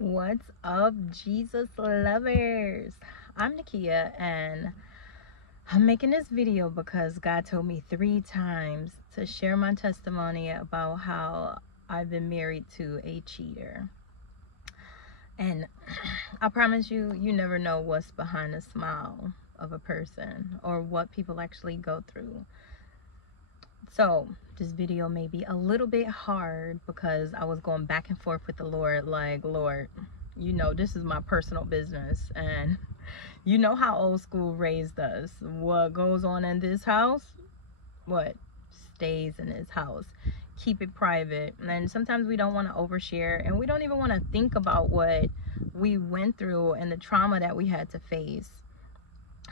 What's up, Jesus lovers? I'm Nakia, and I'm making this video because God told me 3 times to share my testimony about how I've been married to a cheater. And I promise you, you never know what's behind the smile of a person or what people actually go through. So this video may be a little bit hard because I was going back and forth with the Lord, like, Lord, you know, this is my personal business, and you know how old school raised us. What goes on in this house, what stays in this house. Keep it private. And sometimes we don't want to overshare, and we don't even want to think about what we went through and the trauma that we had to face,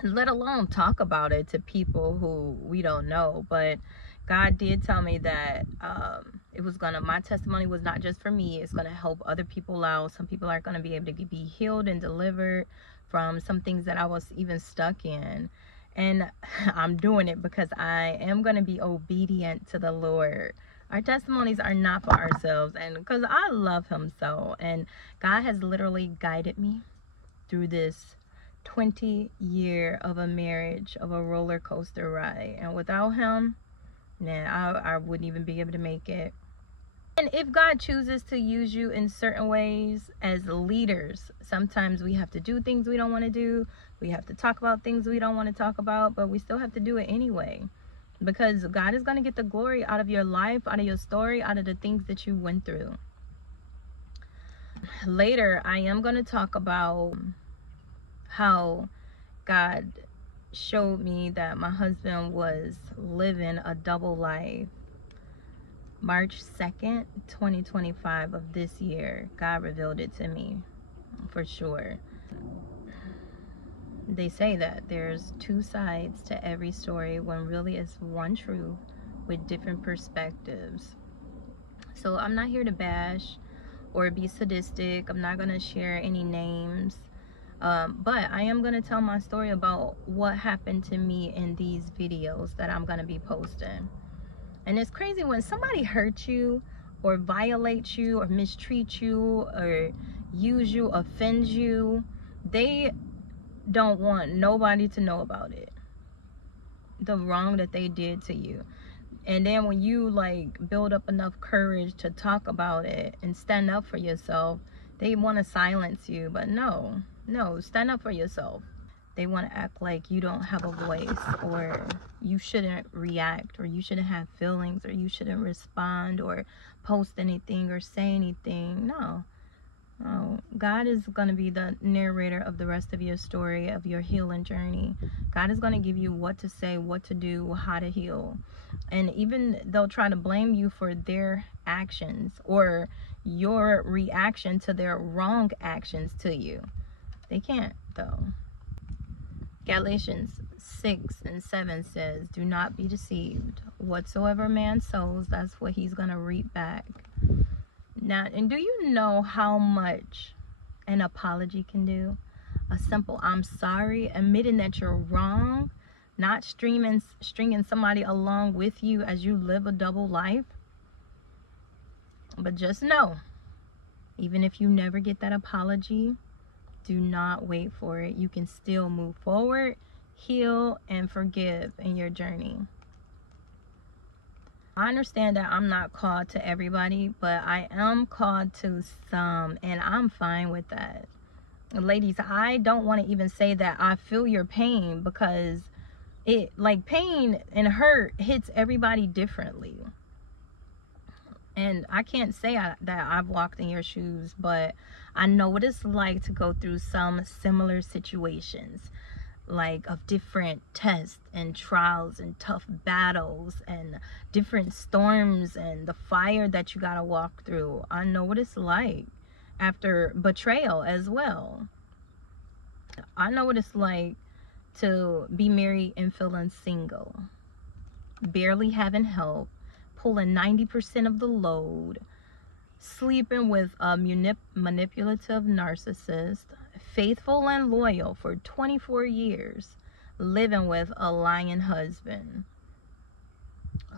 let alone talk about it to people who we don't know. But God did tell me that my testimony was not just for me. It's gonna help other people out. Some people are gonna be able to be healed and delivered from some things that I was even stuck in. And I'm doing it because I am gonna be obedient to the Lord. Our testimonies are not for ourselves, and because I love him so. And God has literally guided me through this 20-year of a marriage, of a roller coaster ride. And without him, I wouldn't even be able to make it. And if God chooses to use you in certain ways as leaders, sometimes we have to do things we don't want to do. We have to talk about things we don't want to talk about, but we still have to do it anyway. Because God is going to get the glory out of your life, out of your story, out of the things that you went through. Later, I am going to talk about how God showed me that my husband was living a double life. March 2nd, 2025 of this year, God revealed it to me for sure. They say that there's 2 sides to every story, when really it's one truth with different perspectives. So I'm not here to bash or be sadistic. I'm not going to share any names. But I am going to tell my story about what happened to me in these videos that I'm going to be posting. And it's crazy when somebody hurts you or violates you or mistreats you or use you, offends you, they don't want nobody to know about it, the wrong that they did to you. And then when you like build up enough courage to talk about it and stand up for yourself, they want to silence you. But no, stand up for yourself. They want to act like you don't have a voice, or you shouldn't react, or you shouldn't have feelings, or you shouldn't respond or post anything or say anything. No. God is going to be the narrator of the rest of your story, of your healing journey. God is going to give you what to say, what to do, how to heal. And even they'll try to blame you for their actions or your reaction to their wrong actions to you. They can't, though. Galatians 6:7 says, do not be deceived. Whatsoever man sows, that's what he's going to reap back. Now, and do you know how much an apology can do? A simple I'm sorry, admitting that you're wrong, not stringing somebody along with you as you live a double life. But just know, even if you never get that apology, do not wait for it. You can still move forward, heal, and forgive in your journey. I understand that I'm not called to everybody, but I am called to some, and I'm fine with that. Ladies, I don't want to even say that I feel your pain, because pain and hurt hits everybody differently. And I can't say that I've walked in your shoes, but I know what it's like to go through some similar situations, like of different tests and trials and tough battles and different storms and the fire that you gotta walk through. I know what it's like after betrayal as well. I know what it's like to be married and feeling single, barely having help, pulling 90% of the load, sleeping with a manipulative narcissist, faithful and loyal for 24 years, living with a lying husband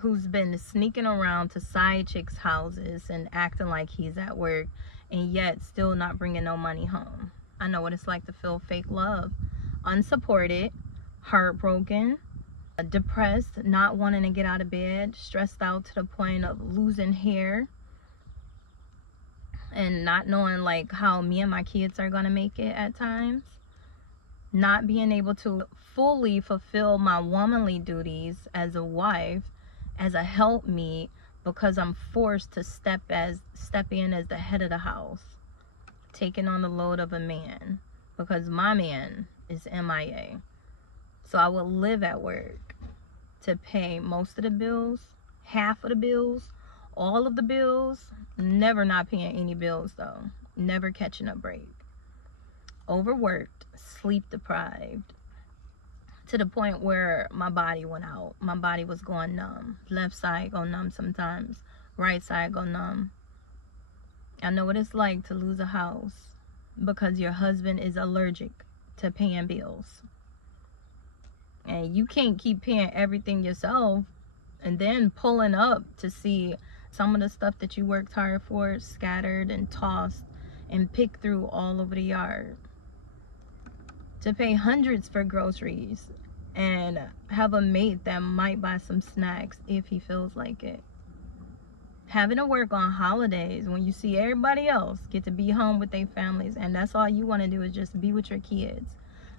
who's been sneaking around to side chicks' houses and acting like he's at work and yet still not bringing no money home. I know what it's like to feel fake love, unsupported, heartbroken, depressed, not wanting to get out of bed, stressed out to the point of losing hair, and not knowing like how me and my kids are gonna make it at times. Not being able to fully fulfill my womanly duties as a wife, as a helpmeet, because I'm forced to step in as the head of the house, taking on the load of a man because my man is MIA. So I will live at work to pay most of the bills, half of the bills, all of the bills, never not paying any bills though, never catching a break. Overworked, sleep deprived, to the point where my body went out. My body was going numb. Left side go numb sometimes, right side go numb. I know what it's like to lose a house because your husband is allergic to paying bills. And you can't keep paying everything yourself and then pulling up to see some of the stuff that you worked hard for scattered and tossed and picked through all over the yard. To pay hundreds for groceries and have a mate that might buy some snacks if he feels like it. Having to work on holidays when you see everybody else get to be home with their families and that's all you want to do is just be with your kids.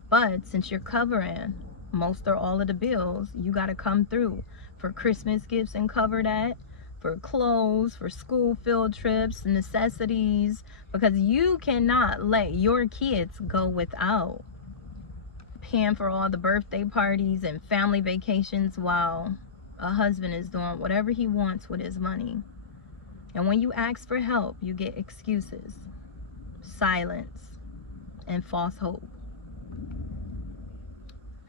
But since you're covering most or all of the bills, you got to come through for Christmas gifts and cover that, for clothes, for school field trips, necessities, because you cannot let your kids go without. Paying for all the birthday parties and family vacations while a husband is doing whatever he wants with his money. And when you ask for help, you get excuses, silence, and false hope.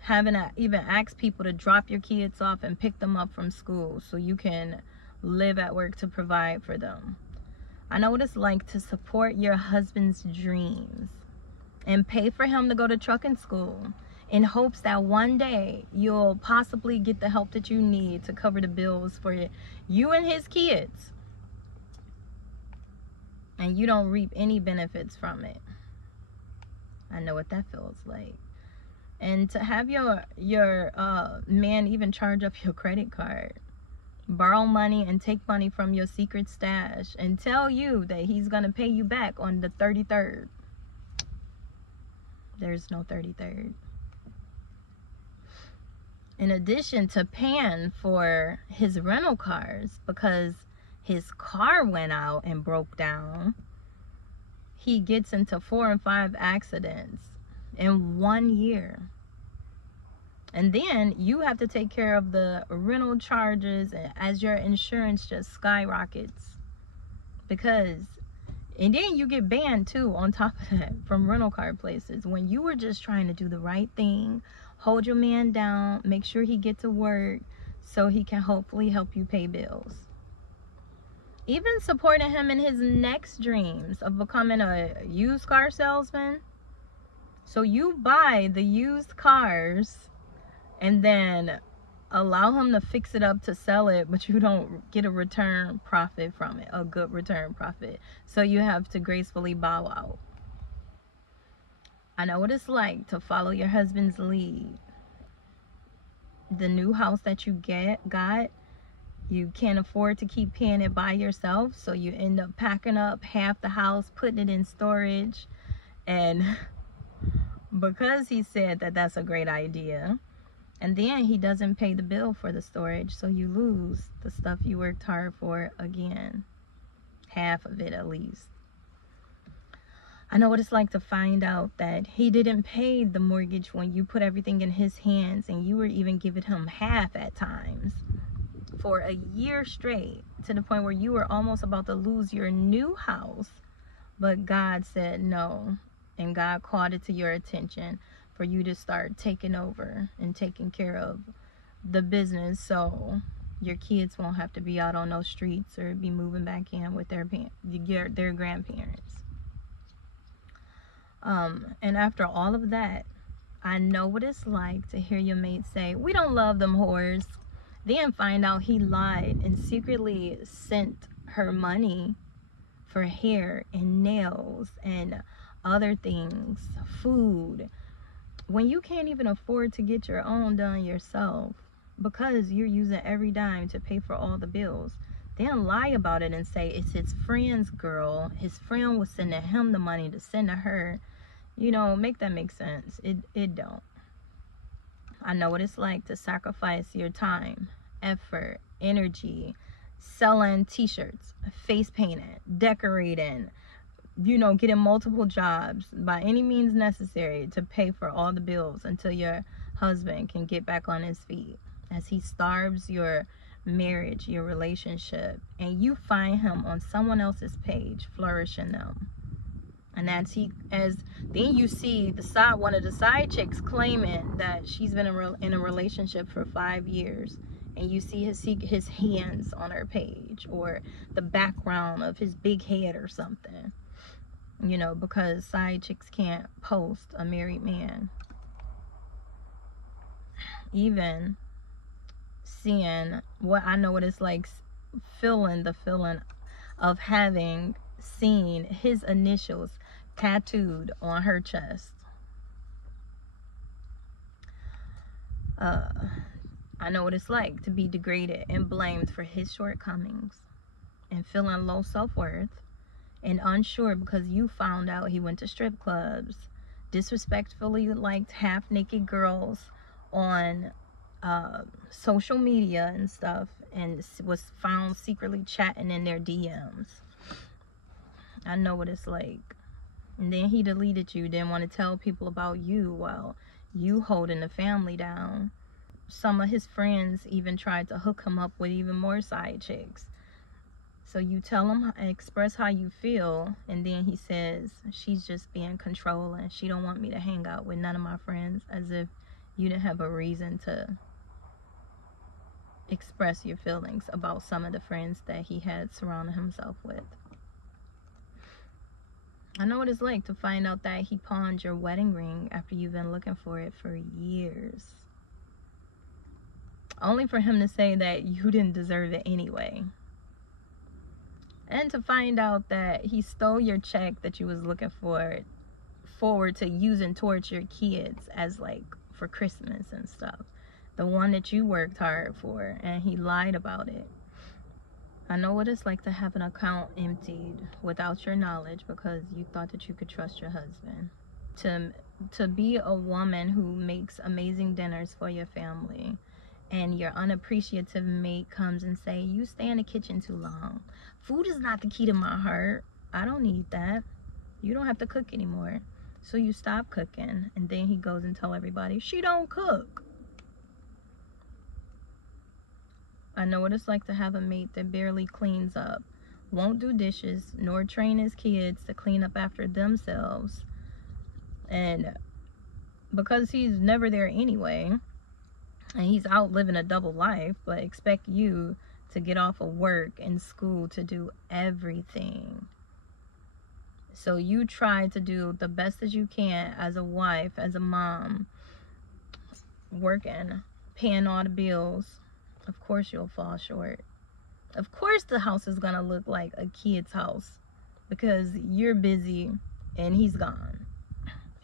Having to even ask people to drop your kids off and pick them up from school so you can live at work to provide for them. I know what it's like to support your husband's dreams and pay for him to go to trucking school in hopes that one day you'll possibly get the help that you need to cover the bills for you and his kids, and you don't reap any benefits from it. I know what that feels like. And to have your man even charge up your credit card, borrow money and take money from your secret stash and tell you that he's gonna pay you back on the 33rd. There's no 33rd. In addition to paying for his rental cars because his car went out and broke down, he gets into 4 and 5 accidents in 1 year. And then you have to take care of the rental charges as your insurance just skyrockets. And then you get banned too on top of that from rental car places when you were just trying to do the right thing, hold your man down, make sure he gets to work so he can hopefully help you pay bills. Even supporting him in his next dreams of becoming a used car salesman. So you buy the used cars and then allow him to fix it up to sell it, but you don't get a return profit from it, a good return profit. So you have to gracefully bow out. I know what it's like to follow your husband's lead. The new house that you got, you can't afford to keep paying it by yourself, so you end up packing up half the house, putting it in storage, and because he said that that's a great idea, and then he doesn't pay the bill for the storage, so you lose the stuff you worked hard for again, half of it at least. I know what it's like to find out that he didn't pay the mortgage when you put everything in his hands, and you were even giving him half at times for a year straight, to the point where you were almost about to lose your new house, but God said no, and God called it to your attention for you to start taking over and taking care of the business so your kids won't have to be out on those streets or be moving back in with their grandparents. And after all of that, I know what it's like to hear your mate say, "We don't love them whores." Then find out he lied and secretly sent her money for hair and nails and other things, food, when you can't even afford to get your own done yourself because you're using every dime to pay for all the bills. Then lie about it and say it's his friend's girl. His friend was sending him the money to send to her. You know, make that make sense. It don't. I know what it's like to sacrifice your time, effort, energy, selling t-shirts, face painting, decorating, you know, getting multiple jobs by any means necessary to pay for all the bills until your husband can get back on his feet, as he starves your marriage, your relationship, and you find him on someone else's page flourishing them. And then you see one of the side chicks claiming that she's been in a relationship for 5 years, and you see his hands on her page, or the background of his big head or something, you know, because side chicks can't post a married man. Even seeing I know what it's like, feeling the feeling of having seen his initials tattooed on her chest. I know what it's like to be degraded and blamed for his shortcomings, and feeling low self-worth and unsure because you found out he went to strip clubs, disrespectfully liked half-naked girls on social media and stuff, and was found secretly chatting in their DMs. I know what it's like. And then he deleted you, didn't want to tell people about you while you holding the family down. Some of his friends even tried to hook him up with even more side chicks. So you tell him, express how you feel, and then he says, she's just being controlling. She don't want me to hang out with none of my friends, as if you didn't have a reason to express your feelings about some of the friends that he had surrounded himself with. I know what it's like to find out that he pawned your wedding ring after you've been looking for it for years, only for him to say that you didn't deserve it anyway. And to find out that he stole your check that you was looking forward to using towards your kids as like for Christmas and stuff. The one that you worked hard for, and he lied about it. I know what it's like to have an account emptied without your knowledge because you thought that you could trust your husband. To be a woman who makes amazing dinners for your family, and your unappreciative mate comes and say, you stay in the kitchen too long. Food is not the key to my heart. I don't need that. You don't have to cook anymore. So you stop cooking, and then he goes and tell everybody, she don't cook. I know what it's like to have a mate that barely cleans up, won't do dishes, nor train his kids to clean up after themselves. And because he's never there anyway, and he's out living a double life, but expect you to get off of work and school to do everything. So you try to do the best as you can as a wife, as a mom, working, paying all the bills. Of course you'll fall short. Of course the house is gonna look like a kid's house because you're busy and he's gone,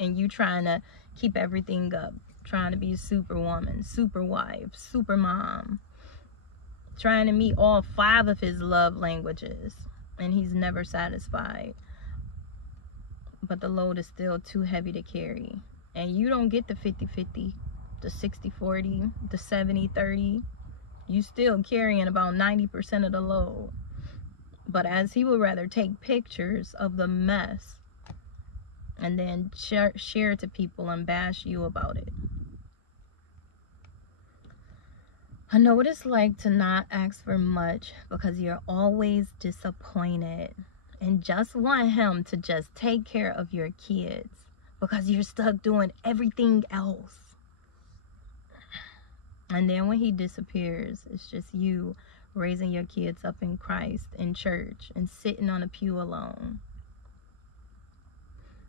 and you trying to keep everything up, trying to be a superwoman, super wife, super mom, trying to meet all 5 of his love languages, and he's never satisfied. But the load is still too heavy to carry, and you don't get the 50-50, the 60-40, the 70-30. You still carrying about 90% of the load. But as he would rather take pictures of the mess and then share it to people and bash you about it. I know what it's like to not ask for much because you're always disappointed and just want him to just take care of your kids because you're stuck doing everything else. And then when he disappears, it's just you raising your kids up in Christ, in church, and sitting on a pew alone.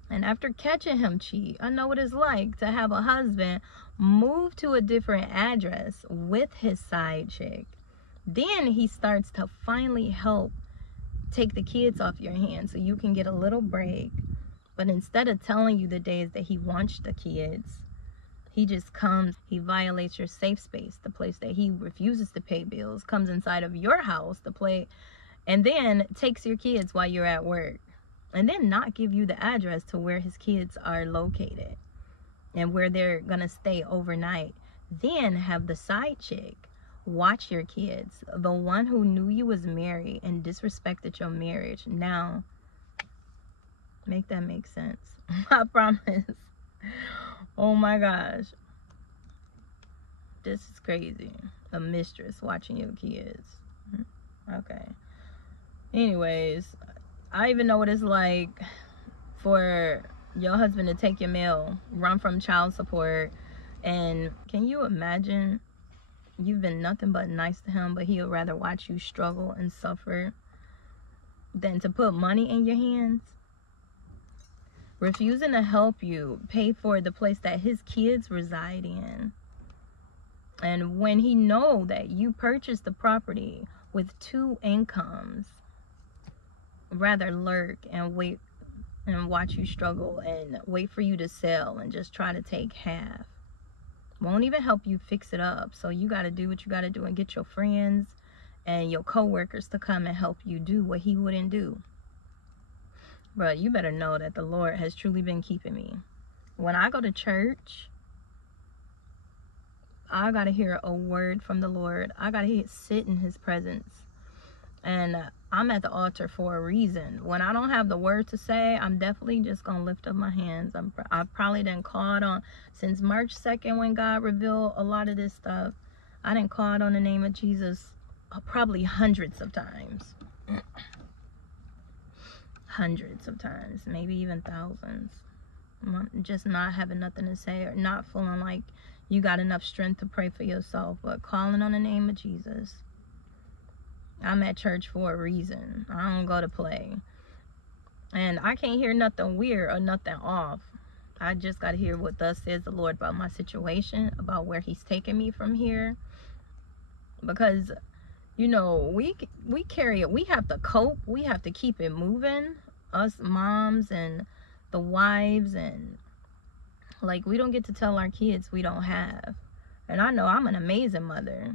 And after catching him cheat, I know what it's like to have a husband move to a different address with his side chick. Then he starts to finally help take the kids off your hands so you can get a little break. But instead of telling you the days that he wants the kids, he just comes, he violates your safe space, the place that he refuses to pay bills, comes inside of your house to play, and then takes your kids while you're at work, and then not give you the address to where his kids are located and where they're gonna stay overnight. Then have the side chick watch your kids, the one who knew you was married and disrespected your marriage. Now make that make sense. I promise. Oh my gosh, this is crazy. A mistress watching your kids. Okay, anyways, I even know what it's like for your husband to take your mail, run from child support. And can you imagine, you've been nothing but nice to him, but he would rather watch you struggle and suffer than to put money in your hands? Refusing to help you pay for the place that his kids reside in. And when he know that you purchased the property with 2 incomes, rather lurk and wait and watch you struggle and wait for you to sell and just try to take half. Won't even help you fix it up. So you got to do what you got to do and get your friends and your co-workers to come and help you do what he wouldn't do. But you better know that the Lord has truly been keeping me. When I go to church, I got to hear a word from the Lord. I got to sit in his presence. And I'm at the altar for a reason. When I don't have the word to say, I'm definitely just going to lift up my hands. I probably done called on, since March 2nd when God revealed a lot of this stuff, I done called on the name of Jesus probably hundreds of times. Hundreds of times, maybe even thousands. Just not having nothing to say, or not feeling like you got enough strength to pray for yourself, but calling on the name of Jesus. I'm at church for a reason. I don't go to play. And I can't hear nothing weird or nothing off. I just got to hear what thus says the Lord about my situation, about where he's taking me from here. Because, you know, we carry it. We have to cope. We have to keep it moving. Us moms and the wives, and like, we don't get to tell our kids we don't have. And I know I'm an amazing mother.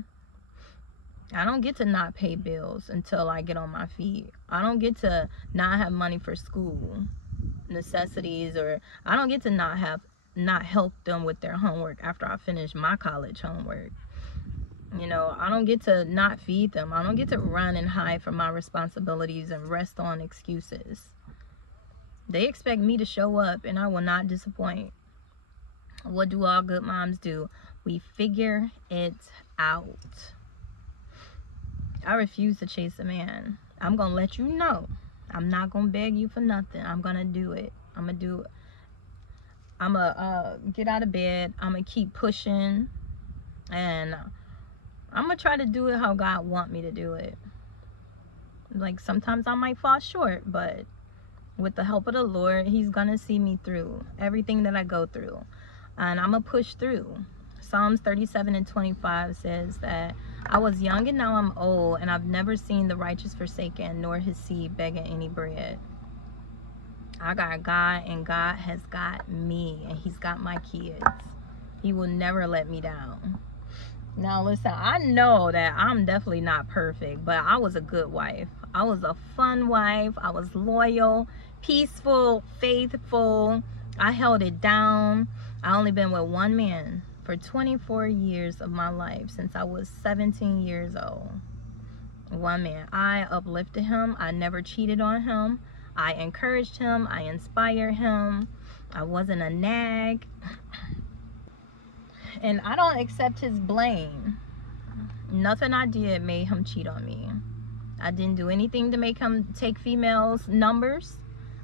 I don't get to not pay bills until I get on my feet. I don't get to not have money for school necessities, or I don't get to not help them with their homework after I finish my college homework. You know, I don't get to not feed them. I don't get to run and hide from my responsibilities and rest on excuses. They expect me to show up, and I will not disappoint. What do all good moms do? We figure it out. I refuse to chase a man. I'm going to let you know. I'm not going to beg you for nothing. I'm going to do it. I'm going to do it. I'm going to get out of bed. I'm going to keep pushing. And I'm going to try to do it how God want me to do it. Like, sometimes I might fall short, but with the help of the Lord, he's going to see me through everything that I go through. And I'm going to push through. Psalms 37:25 says that I was young and now I'm old, and I've never seen the righteous forsaken, nor his seed begging any bread. I got God, and God has got me, and he's got my kids. He will never let me down. Now listen, I know that I'm definitely not perfect, but I was a good wife. I was a fun wife. I was loyal, peaceful, faithful. I held it down. I only been with one man for 24 years of my life, since I was 17 years old. One man. I uplifted him. I never cheated on him. I encouraged him. I inspired him. I wasn't a nag. And I don't accept his blame. Nothing I did made him cheat on me. I didn't do anything to make him take females' numbers.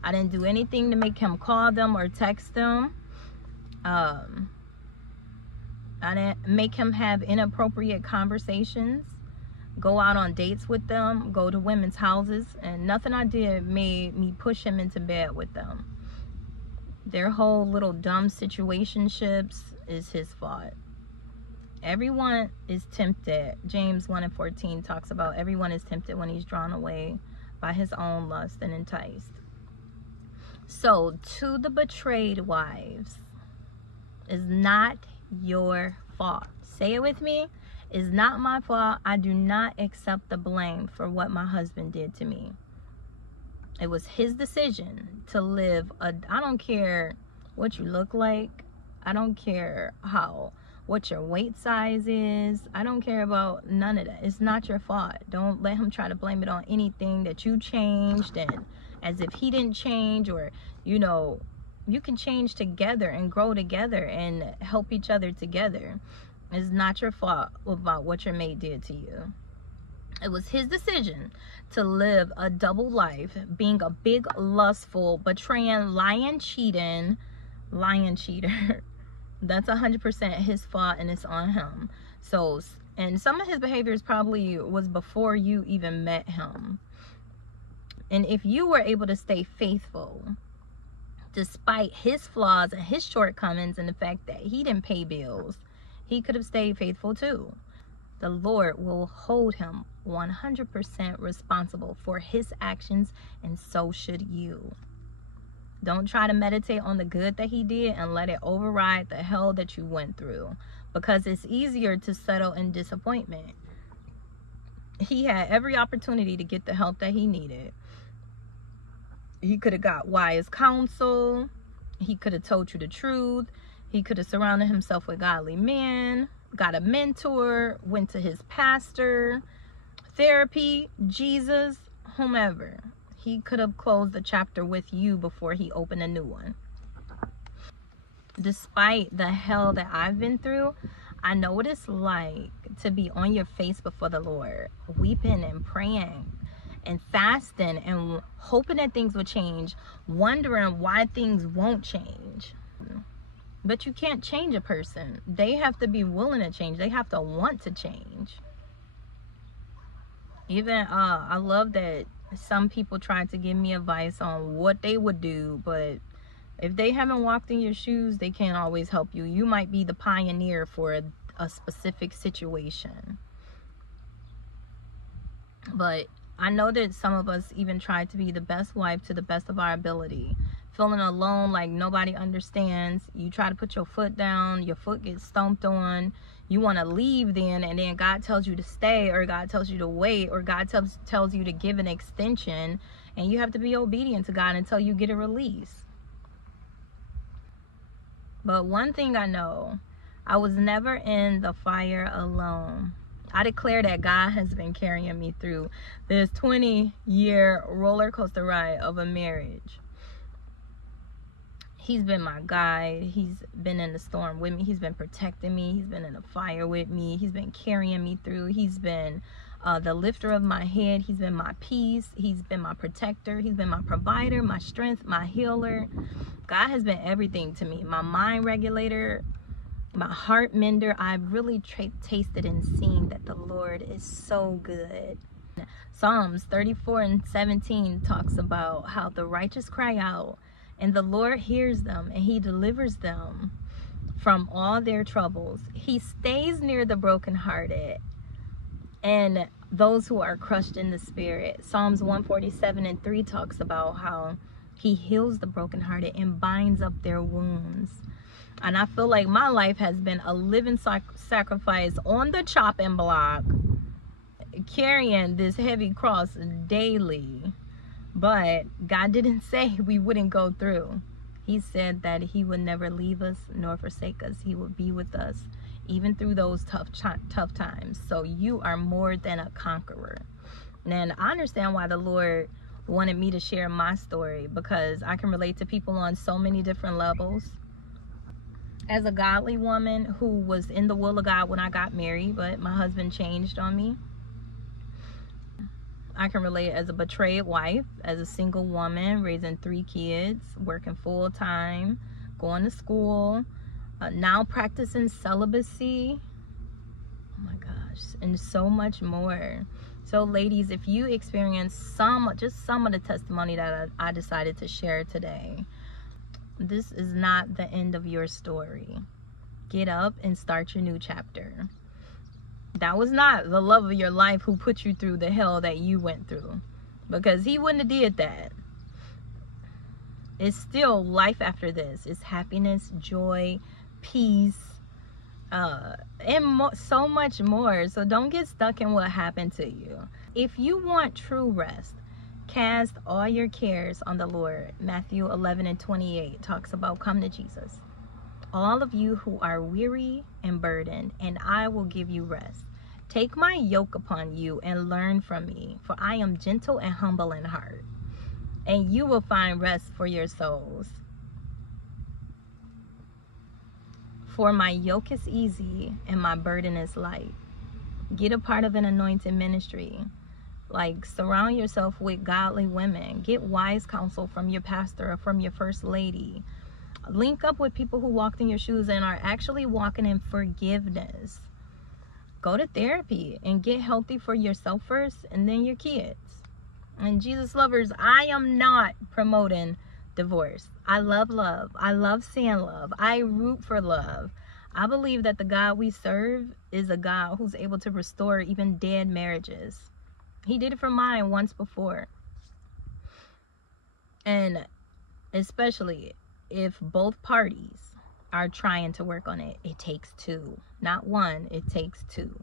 I didn't do anything to make him call them or text them. I didn't make him have inappropriate conversations, go out on dates with them, go to women's houses, and nothing I did made me push him into bed with them. Their whole little dumb situationships is his fault. Everyone is tempted. James 1:14 talks about everyone is tempted when he's drawn away by his own lust and enticed. So to the betrayed wives, is not your fault. Say it with me. It's not my fault. I do not accept the blame for what my husband did to me. It was his decision to live I don't care what you look like. I don't care what your weight size is. I don't care about none of that. It's not your fault. Don't let him try to blame it on anything that you changed, and as if he didn't change, or you can change together and grow together and help each other together. It's not your fault about what your mate did to you. It was his decision to live a double life, being a big, lustful, betraying, lying cheater. That's 100% his fault, and it's on him. So, and some of his behaviors probably was before you even met him. And if you were able to stay faithful, despite his flaws and his shortcomings and the fact that he didn't pay bills, he could have stayed faithful too. The Lord will hold him 100% responsible for his actions, and so should you. Don't try to meditate on the good that he did and let it override the hell that you went through, because it's easier to settle in disappointment. He had every opportunity to get the help that he needed. He could have got wise counsel. He could have told you the truth. He could have surrounded himself with godly men, got a mentor, went to his pastor, therapy, Jesus, whomever. He could have closed the chapter with you before he opened a new one. Despite the hell that I've been through, I know what it's like to be on your face before the Lord, weeping and praying and fasting and hoping that things will change, wondering why things won't change. But you can't change a person. They have to be willing to change. They have to want to change. Even I love that some people try to give me advice on what they would do, but if they haven't walked in your shoes, they can't always help you. You might be the pioneer for a specific situation. But I know that some of us even try to be the best wife to the best of our ability, feeling alone, like nobody understands. You try to put your foot down, your foot gets stomped on. You want to leave then, and then God tells you to stay, or God tells you to wait, or God tells you to give an extension, and you have to be obedient to God until you get a release. But one thing I know, I was never in the fire alone. I declare that God has been carrying me through this 20-year roller coaster ride of a marriage. He's been my guide. He's been in the storm with me. He's been protecting me. He's been in the fire with me. He's been carrying me through. He's been the lifter of my head. He's been my peace. He's been my protector. He's been my provider, my strength, my healer. God has been everything to me. My mind regulator, my heart mender. I've really tasted and seen that the Lord is so good. Psalms 34:17 talks about how the righteous cry out, and the Lord hears them, and he delivers them from all their troubles. He stays near the brokenhearted and those who are crushed in the spirit. Psalms 147:3 talks about how he heals the brokenhearted and binds up their wounds. And I feel like my life has been a living sacrifice on the chopping block, carrying this heavy cross daily. But God didn't say we wouldn't go through. He said that he would never leave us nor forsake us. He would be with us even through those tough times. So you are more than a conqueror. And I understand why the Lord wanted me to share my story, because I can relate to people on so many different levels. As a godly woman who was in the will of God when I got married, but my husband changed on me. I can relate as a betrayed wife, as a single woman, raising 3 kids, working full time, going to school, now practicing celibacy. Oh my gosh, and so much more. So ladies, if you experience just some of the testimony that I decided to share today, this is not the end of your story. Get up and start your new chapter. That was not the love of your life who put you through the hell that you went through. because he wouldn't have did that. It's still life after this. It's happiness, joy, peace, and so much more. So don't get stuck in what happened to you. If you want true rest, cast all your cares on the Lord. Matthew 11:28 talks about come to Jesus. All of you who are weary and burdened, and I will give you rest. Take my yoke upon you and learn from me, for I am gentle and humble in heart, and you will find rest for your souls. For my yoke is easy and my burden is light. Get a part of an anointed ministry. Like, surround yourself with godly women. Get wise counsel from your pastor or from your first lady. Link up with people who walked in your shoes and are actually walking in forgiveness. Go to therapy and get healthy for yourself first and then your kids. And Jesus lovers, I am not promoting divorce. I love love. I love seeing love. I root for love. I believe that the God we serve is a God who's able to restore even dead marriages. He did it for mine once before. And especially if both parties are trying to work on it, it takes two. Not one, it takes two.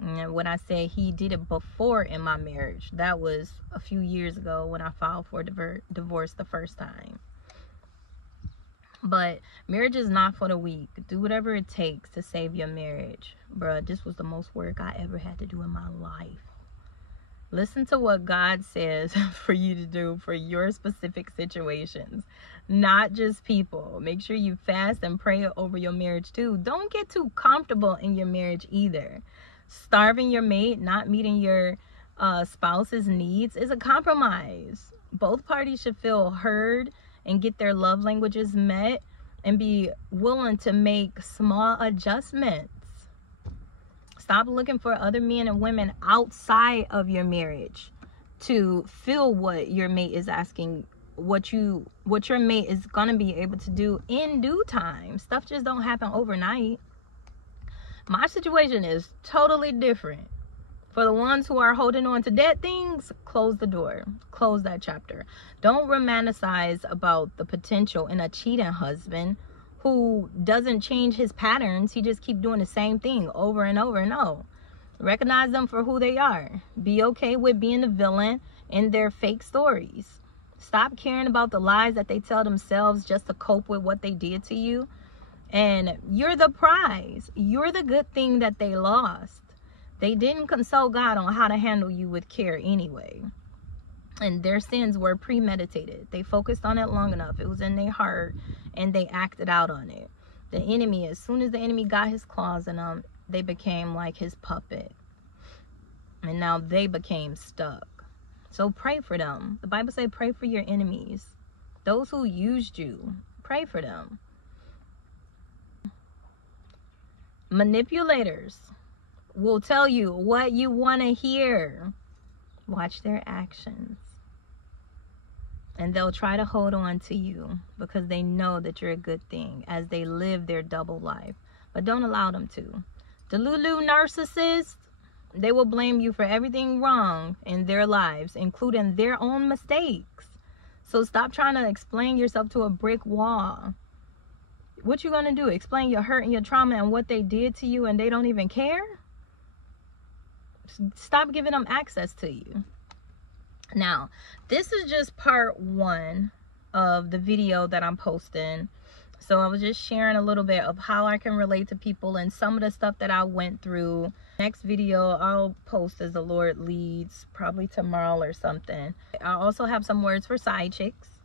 And when I say he did it before in my marriage, that was a few years ago when I filed for divorce the first time. But marriage is not for the weak. Do whatever it takes to save your marriage. Bruh, this was the most work I ever had to do in my life. Listen to what God says for you to do for your specific situations, not just people. Make sure you fast and pray over your marriage too. Don't get too comfortable in your marriage either. Starving your mate, not meeting your spouse's needs is a compromise. Both parties should feel heard and get their love languages met and be willing to make small adjustments. Stop looking for other men and women outside of your marriage to fill what your mate is asking, what your mate is going to be able to do in due time. Stuff just don't happen overnight. My situation is totally different. For the ones who are holding on to dead things, close the door. Close that chapter. Don't romanticize about the potential in a cheating husband who doesn't change his patterns. He just keeps doing the same thing over and over. No. Recognize them for who they are. Be okay with being the villain in their fake stories. Stop caring about the lies that they tell themselves just to cope with what they did to you. And you're the prize. You're the good thing that they lost. They didn't consult God on how to handle you with care anyway. And their sins were premeditated. They focused on it long enough. It was in their heart and they acted out on it. The enemy, as soon as the enemy got his claws in them, they became like his puppet. And now they became stuck. So pray for them. The Bible says pray for your enemies. Those who used you, pray for them. Manipulators will tell you what you want to hear. Watch their actions. And they'll try to hold on to you because they know that you're a good thing as they live their double life. But don't allow them to. The Lulu narcissists, they will blame you for everything wrong in their lives, including their own mistakes. So stop trying to explain yourself to a brick wall. What you gonna do? Explain your hurt and your trauma and what they did to you and they don't even care? Stop giving them access to you. Now, this is just part 1 of the video that I'm posting. So I was just sharing a little bit of how I can relate to people and some of the stuff that I went through. Next video I'll post as the Lord leads, probably tomorrow or something. I also have some words for side chicks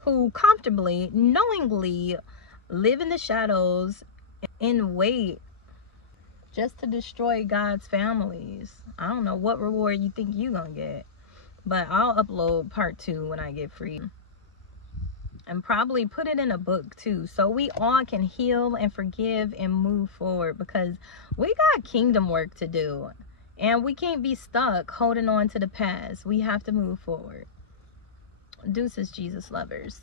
who comfortably, knowingly live in the shadows and wait just to destroy God's families. I don't know what reward you think you're gonna get, but I'll upload part 2 when I get free and probably put it in a book too, so we all can heal and forgive and move forward, because we got kingdom work to do and we can't be stuck holding on to the past. We have to move forward. Deuces, Jesus lovers.